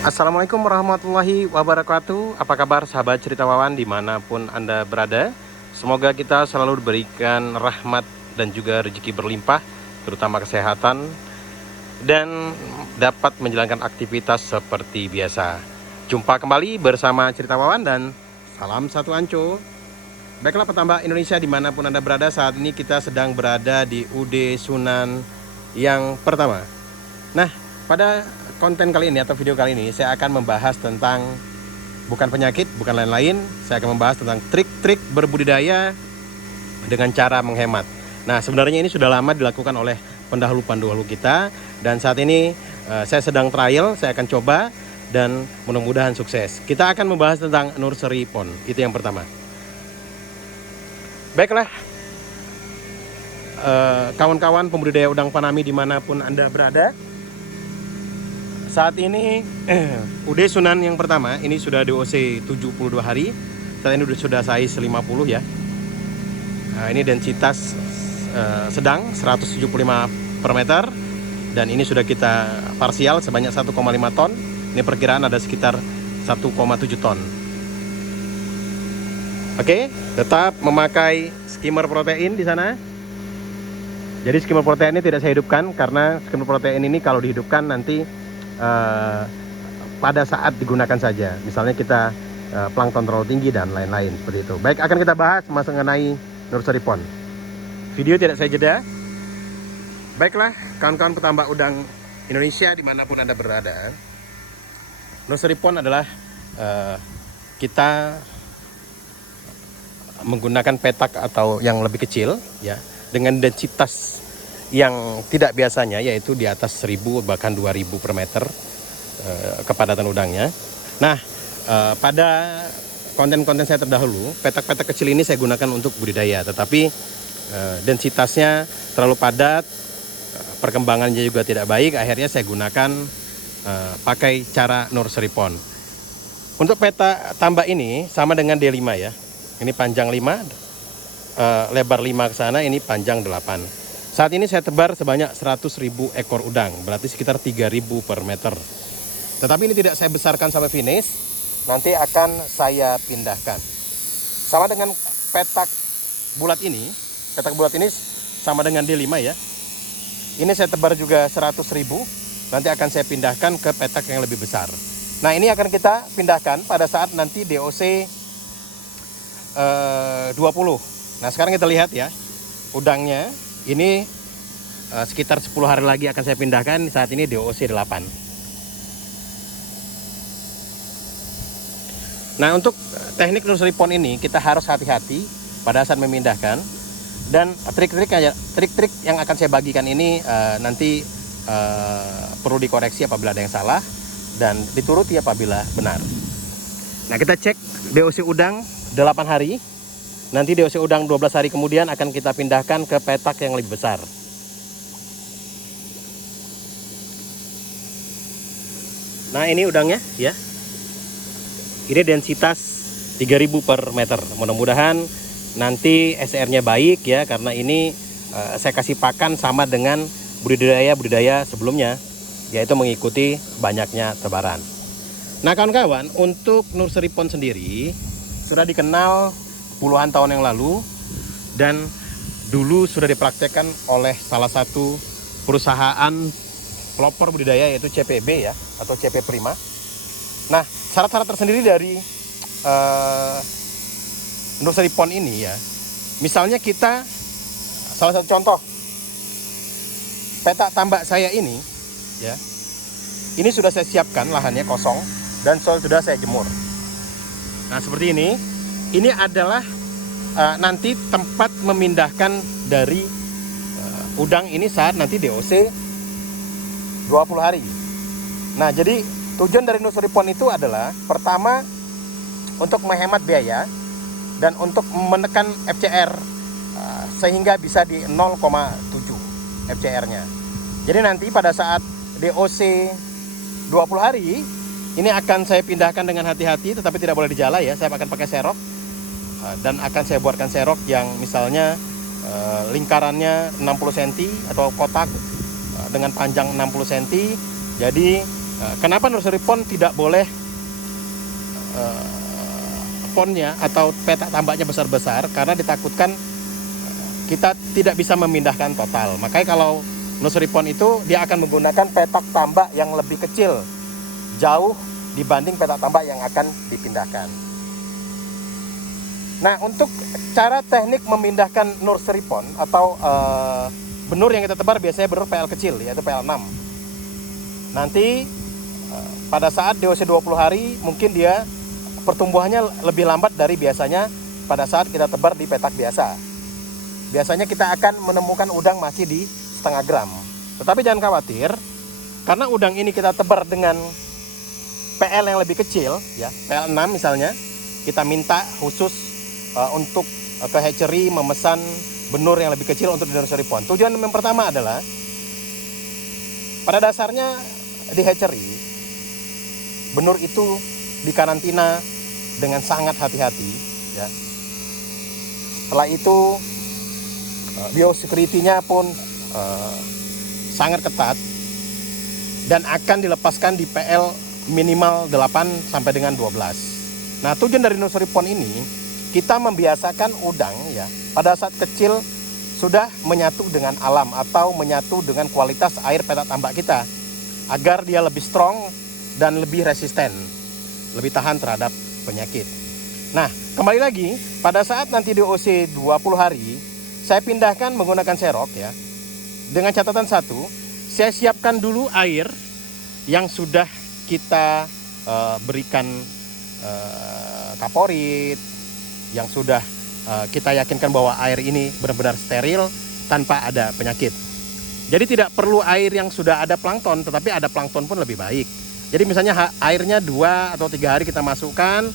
Assalamualaikum warahmatullahi wabarakatuh. Apa kabar sahabat cerita Wawan dimanapun Anda berada? Semoga kita selalu diberikan rahmat dan juga rezeki berlimpah, terutama kesehatan, dan dapat menjalankan aktivitas seperti biasa. Jumpa kembali bersama cerita Wawan dan salam satu anco. Baiklah petambak Indonesia dimanapun Anda berada, saat ini kita sedang berada di UD Sunan yang pertama. Nah, pada konten kali ini atau video kali ini saya akan membahas tentang bukan penyakit, bukan lain-lain. Saya akan membahas tentang trik-trik berbudidaya dengan cara menghemat. Nah, sebenarnya ini sudah lama dilakukan oleh pendahulu-pendahulu kita, dan saat ini saya sedang trial. Saya akan coba dan mudah-mudahan sukses. Kita akan membahas tentang nursery pond. Itu yang pertama. Baiklah, kawan-kawan pembudidaya udang fanami dimanapun Anda berada, saat ini UD Sunan yang pertama ini sudah DOC 72 hari. Saat ini sudah size 50 ya. Nah, ini densitas sedang 175 per meter, dan ini sudah kita parsial sebanyak 1,5 ton. Ini perkiraan ada sekitar 1,7 ton. Oke, tetap memakai skimmer protein di sana. Jadi skimmer protein ini tidak saya hidupkan, karena skimmer protein ini kalau dihidupkan nanti pada saat digunakan saja. Misalnya kita plankton terlalu tinggi dan lain-lain seperti itu. Baik, akan kita bahas mengenai nursery pond. Video tidak saya jeda. Baiklah, kawan-kawan petambak udang Indonesia dimanapun Anda berada, nursery pond adalah kita menggunakan petak atau yang lebih kecil ya, dengan densitas yang tidak biasanya, yaitu di atas 1000 bahkan 2000 per meter kepadatan udangnya. Nah, pada konten-konten saya terdahulu, petak-petak kecil ini saya gunakan untuk budidaya, tetapi densitasnya terlalu padat, perkembangannya juga tidak baik. Akhirnya saya gunakan pakai cara nursery pond. Untuk petak tambak ini sama dengan D5 ya. Ini panjang 5, lebar 5 ke sana, ini panjang 8. Saat ini saya tebar sebanyak 100.000 ekor udang, berarti sekitar 3.000 per meter. Tetapi ini tidak saya besarkan sampai finish, nanti akan saya pindahkan. Sama dengan petak bulat ini sama dengan D5 ya. Ini saya tebar juga 100.000, nanti akan saya pindahkan ke petak yang lebih besar. Nah, ini akan kita pindahkan pada saat nanti DOC 20. Nah, sekarang kita lihat ya, udangnya ini sekitar 10 hari lagi akan saya pindahkan. Saat ini DOC 8. Nah, untuk teknik nursery pond ini kita harus hati-hati pada saat memindahkan, dan trik-trik yang akan saya bagikan ini nanti perlu dikoreksi apabila ada yang salah dan dituruti apabila benar. Nah, kita cek DOC udang 8 hari. Nanti DOC udang 12 hari kemudian akan kita pindahkan ke petak yang lebih besar. Nah, ini udangnya ya. Ini densitas 3000 per meter. Mudah-mudahan nanti SR-nya baik ya, karena ini saya kasih pakan sama dengan budidaya sebelumnya, yaitu mengikuti banyaknya tebaran. Nah, kawan-kawan, untuk nursery pond sendiri sudah dikenal puluhan tahun yang lalu, dan dulu sudah dipraktekkan oleh salah satu perusahaan pelopor budidaya, yaitu CPB ya, atau CP Prima. Nah, syarat-syarat tersendiri dari nursery pond ini ya, misalnya kita, salah satu contoh petak tambak saya ini ya, ini sudah saya siapkan lahannya kosong dan sudah saya jemur. Nah, seperti ini. Ini adalah nanti tempat memindahkan dari udang ini saat nanti DOC 20 hari. Nah, jadi tujuan dari nursery pond itu adalah pertama untuk menghemat biaya dan untuk menekan FCR sehingga bisa di 0,7 FCR-nya. Jadi nanti pada saat DOC 20 hari ini akan saya pindahkan dengan hati-hati, tetapi tidak boleh dijala ya. Saya akan pakai serok. Dan akan saya buatkan serok yang misalnya lingkarannya 60 cm atau kotak dengan panjang 60 cm. Jadi Kenapa nursery pond tidak boleh pondnya atau petak tambaknya besar-besar? Karena ditakutkan kita tidak bisa memindahkan total. Makanya kalau nursery pond itu dia akan menggunakan petak tambak yang lebih kecil, jauh dibanding petak tambak yang akan dipindahkan. Nah, untuk cara teknik memindahkan nursery pond atau benur yang kita tebar biasanya benur PL kecil, yaitu PL6. Nanti pada saat di usia 20 hari mungkin dia pertumbuhannya lebih lambat dari biasanya pada saat kita tebar di petak biasa. Biasanya kita akan menemukan udang masih di setengah gram. Tetapi jangan khawatir, karena udang ini kita tebar dengan PL yang lebih kecil, ya PL6 misalnya, kita minta khusus untuk ke hatchery memesan benur yang lebih kecil untuk di nursery pond. Tujuan yang pertama adalah pada dasarnya di hatchery benur itu dikarantina dengan sangat hati-hati, ya. Setelah itu biosecurity-nya pun sangat ketat dan akan dilepaskan di PL minimal 8 sampai dengan 12. Nah, tujuan dari nursery pond ini kita membiasakan udang, ya, pada saat kecil sudah menyatu dengan alam atau menyatu dengan kualitas air petak tambak kita agar dia lebih strong dan lebih resisten, lebih tahan terhadap penyakit. Nah, kembali lagi pada saat nanti di usia 20 hari saya pindahkan menggunakan serok, ya. Dengan catatan satu, saya siapkan dulu air yang sudah kita berikan kaporit, yang sudah kita yakinkan bahwa air ini benar-benar steril tanpa ada penyakit. Jadi tidak perlu air yang sudah ada plankton, tetapi ada plankton pun lebih baik. Jadi misalnya airnya 2 atau 3 hari kita masukkan,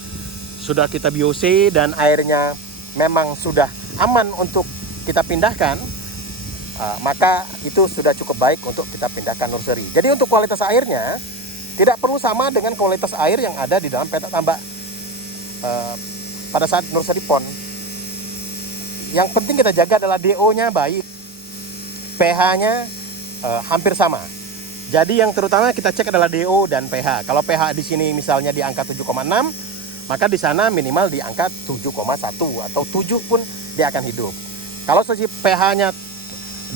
sudah kita biose dan airnya memang sudah aman untuk kita pindahkan, maka itu sudah cukup baik untuk kita pindahkan nursery. Jadi untuk kualitas airnya tidak perlu sama dengan kualitas air yang ada di dalam petak tambak pada saat nursery pond. Yang penting kita jaga adalah DO-nya baik, pH-nya hampir sama. Jadi yang terutama kita cek adalah DO dan pH. Kalau pH di sini misalnya di angka 7,6, maka di sana minimal di angka 7,1 atau 7 pun dia akan hidup. Kalau sisi pH-nya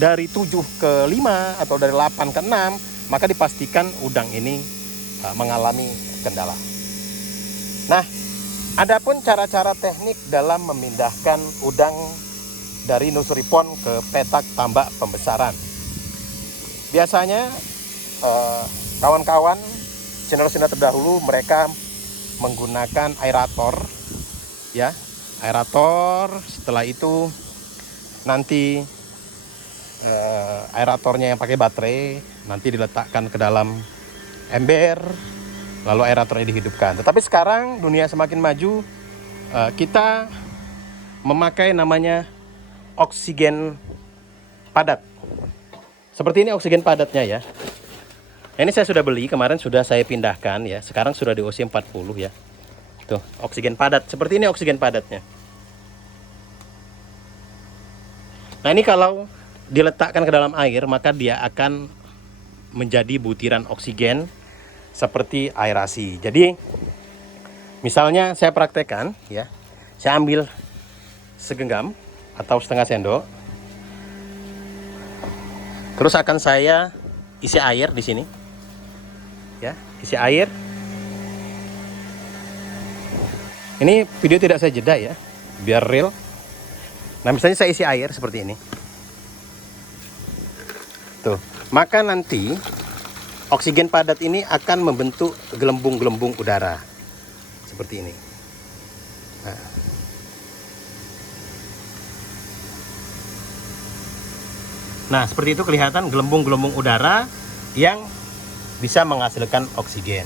dari 7 ke 5 atau dari 8 ke 6, maka dipastikan udang ini mengalami kendala. Nah, adapun cara-cara teknik dalam memindahkan udang dari nursery pond ke petak tambak pembesaran. Biasanya kawan-kawan channel-channel terdahulu mereka menggunakan aerator, ya, aerator. Setelah itu nanti aeratornya yang pakai baterai nanti diletakkan ke dalam ember, lalu aeratornya dihidupkan. Tetapi sekarang dunia semakin maju, kita memakai namanya oksigen padat. Seperti ini oksigen padatnya, ya. Ini saya sudah beli, kemarin sudah saya pindahkan, ya. Sekarang sudah di usia 40, ya. Tuh, oksigen padat. Seperti ini oksigen padatnya. Nah, ini kalau diletakkan ke dalam air, maka dia akan menjadi butiran oksigen seperti aerasi. Jadi, misalnya saya praktekkan, ya. Saya ambil segenggam atau setengah sendok. Terus akan saya isi air di sini. Ya, isi air. Ini video tidak saya jeda, ya, biar real. Nah, misalnya saya isi air seperti ini. Tuh, maka nanti oksigen padat ini akan membentuk gelembung-gelembung udara seperti ini. Nah, seperti itu kelihatan gelembung-gelembung udara yang bisa menghasilkan oksigen.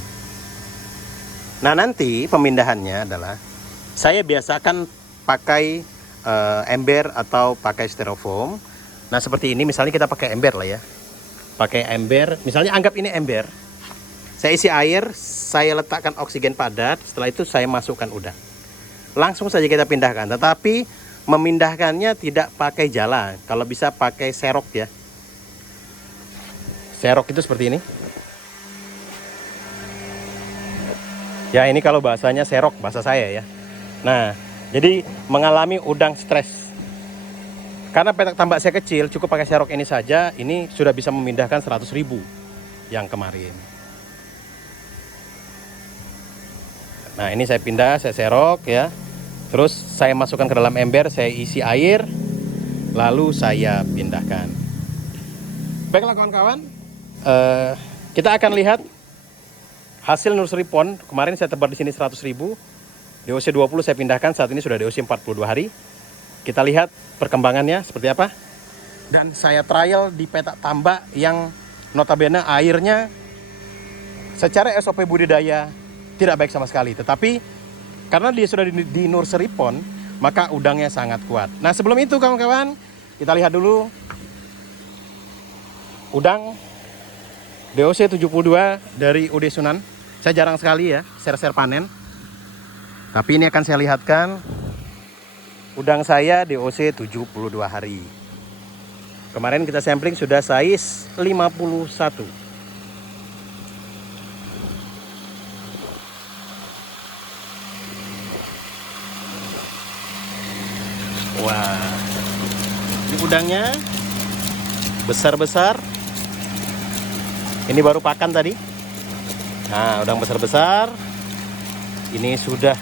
Nah, nanti pemindahannya adalah saya biasakan pakai ember atau pakai styrofoam. Nah, seperti ini misalnya kita pakai ember lah, ya. Pakai ember, misalnya anggap ini ember. Saya isi air, saya letakkan oksigen padat, setelah itu saya masukkan udang. Langsung saja kita pindahkan, tetapi memindahkannya tidak pakai jala, kalau bisa pakai serok, ya. Serok itu seperti ini. Ya ini kalau bahasanya serok, bahasa saya ya. Nah, jadi mengalami udang stres. Karena petak tambak saya kecil, cukup pakai serok ini saja, ini sudah bisa memindahkan 100.000 yang kemarin. Nah ini saya pindah, saya serok ya. Terus saya masukkan ke dalam ember, saya isi air, lalu saya pindahkan. Baiklah kawan-kawan, kita akan lihat hasil nursery pond. Kemarin saya tebar di sini 100.000, DOC 20 saya pindahkan, saat ini sudah DOC 42 hari. Kita lihat perkembangannya seperti apa. Dan saya trial di petak tambak yang notabene airnya secara SOP budidaya tidak baik sama sekali. Tetapi karena dia sudah di nursery pond, maka udangnya sangat kuat. Nah sebelum itu kawan-kawan, kita lihat dulu udang DOC 72 dari UD Sunan. Saya jarang sekali ya share panen. Tapi ini akan saya lihatkan udang saya DOC 72 hari. Kemarin kita sampling sudah size 51. Wah, ini udangnya besar-besar. Ini baru pakan tadi. Nah, udang besar-besar. Ini sudah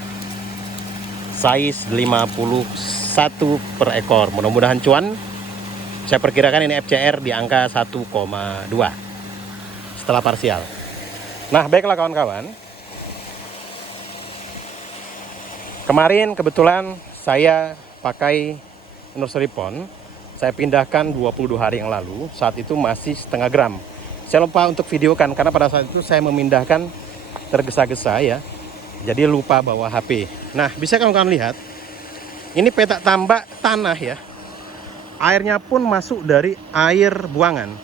size 51 per ekor. Mudah-mudahan cuan. Saya perkirakan ini FCR di angka 1,2 setelah parsial. Nah, baiklah kawan-kawan. Kemarin kebetulan saya pakai nursery pond. Saya pindahkan 22 hari yang lalu. Saat itu masih setengah gram. Saya lupa untuk videokan karena pada saat itu saya memindahkan tergesa-gesa ya. Jadi lupa bawa HP. Nah, bisa kawan-kawan lihat. Ini petak tambak tanah ya. Airnya pun masuk dari air buangan.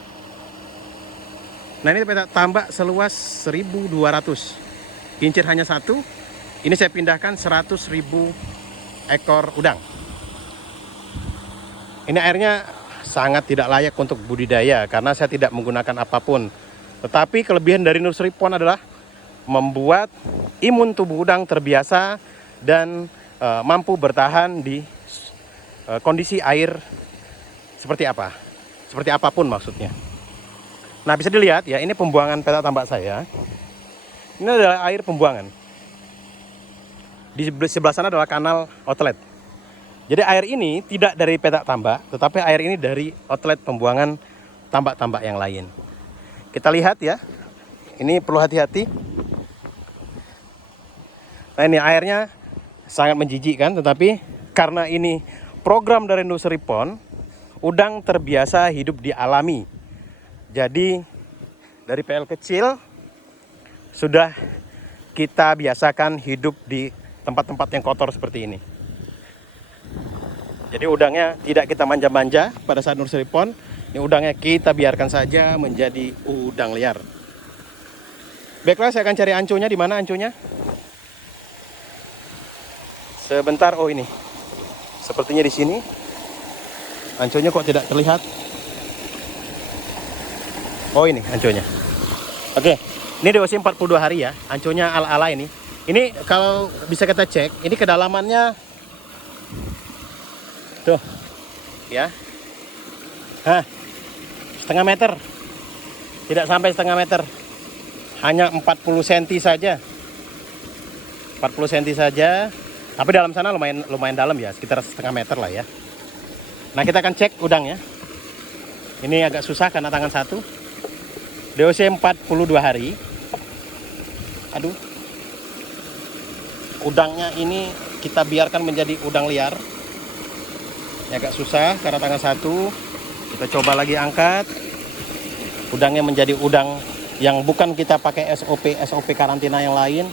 Nah, ini petak tambak seluas 1.200. Kincir hanya satu. Ini saya pindahkan 100.000 ekor udang. Ini airnya sangat tidak layak untuk budidaya karena saya tidak menggunakan apapun. Tetapi kelebihan dari nursery pond adalah membuat imun tubuh udang terbiasa dan mampu bertahan di kondisi air seperti apa, seperti apapun maksudnya. Nah bisa dilihat ya, ini pembuangan petak tambak saya. Ini adalah air pembuangan. Di sebelah sana adalah kanal outlet. Jadi air ini tidak dari petak tambak, tetapi air ini dari outlet pembuangan tambak-tambak yang lain. Kita lihat ya, ini perlu hati-hati. Nah ini airnya sangat menjijikkan, tetapi karena ini program dari nursery pond, udang terbiasa hidup di alami. Jadi dari PL kecil sudah kita biasakan hidup di tempat-tempat yang kotor seperti ini. Jadi udangnya tidak kita manja-manja pada saat nursery pond. Ini udangnya kita biarkan saja menjadi udang liar. Baiklah, saya akan cari anconya. Di mana anconya? Sebentar, oh ini. Sepertinya di sini. Anconya kok tidak terlihat? Oh ini anconya. Oke, ini DOC 42 hari ya. Anconya ala-ala ini. Ini kalau bisa kita cek, ini kedalamannya tuh. Ya. Hah. Setengah meter. Tidak sampai setengah meter. Hanya 40 cm saja. 40 cm saja. Tapi dalam sana lumayan dalam ya, sekitar setengah meter lah ya. Nah kita akan cek udangnya. Ini agak susah karena tangan satu. DOC 42 hari. Aduh. Udangnya ini kita biarkan menjadi udang liar. Ini agak susah karena tangan satu. Kita coba lagi angkat. Udangnya menjadi udang yang bukan kita pakai SOP karantina yang lain.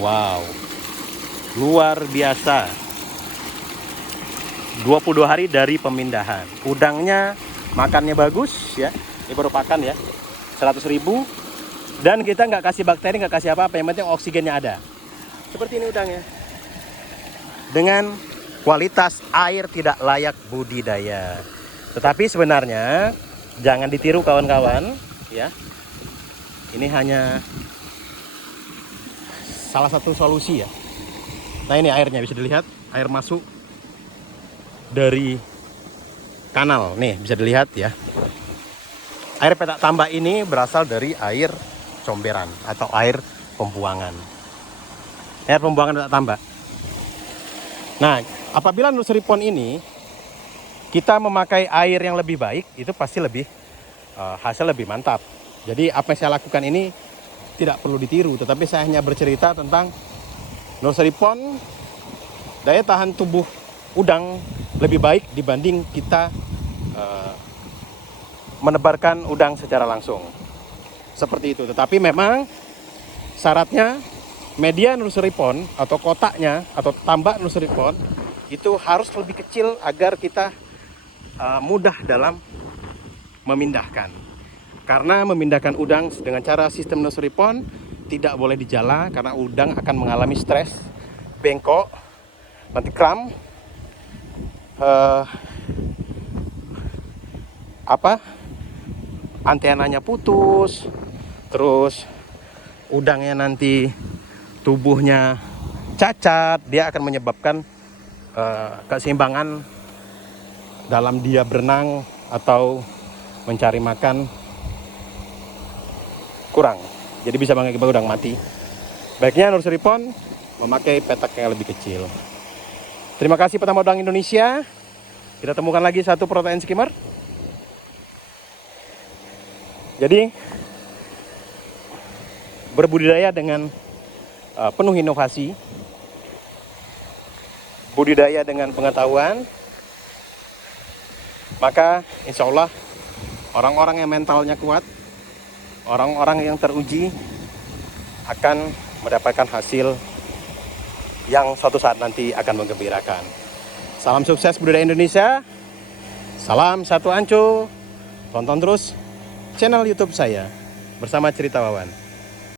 Wow. Luar biasa. 22 hari dari pemindahan. Udangnya makannya bagus ya. Ini baru pakan ya. 100.000. Dan kita nggak kasih bakteri, nggak kasih apa-apa. Yang penting oksigennya ada. Seperti ini udangnya. Dengan kualitas air tidak layak budidaya. Tetapi sebenarnya jangan ditiru kawan-kawan ya. Ini hanya salah satu solusi ya. Nah ini airnya bisa dilihat, air masuk dari kanal. Nih bisa dilihat ya. Air petak tambak ini berasal dari air comberan atau air pembuangan. Air pembuangan petak tambak. Nah, apabila nursery pond ini kita memakai air yang lebih baik, itu pasti lebih hasil lebih mantap. Jadi apa yang saya lakukan ini tidak perlu ditiru, tetapi saya hanya bercerita tentang nursery pond daya tahan tubuh udang lebih baik dibanding kita menebarkan udang secara langsung. Seperti itu. Tetapi memang syaratnya media nursery pond atau kotaknya atau tambak nursery pond itu harus lebih kecil agar kita mudah dalam memindahkan. Karena memindahkan udang dengan cara sistem nursery pond tidak boleh dijala karena udang akan mengalami stres, bengkok, nanti kram, antenanya putus, terus udangnya nanti tubuhnya cacat, dia akan menyebabkan keseimbangan dalam dia berenang atau mencari makan kurang. Jadi bisa mengakibatkan udang mati. Baiknya nursery pond memakai petak yang lebih kecil. Terima kasih Petambak Udang Indonesia. Kita temukan lagi satu protein skimmer. Jadi berbudidaya dengan penuh inovasi, budidaya dengan pengetahuan, maka insya Allah orang-orang yang mentalnya kuat, orang-orang yang teruji akan mendapatkan hasil yang suatu saat nanti akan menggembirakan. Salam sukses budidaya Indonesia. Salam satu Anco. Tonton terus channel YouTube saya bersama Cerita Wawan.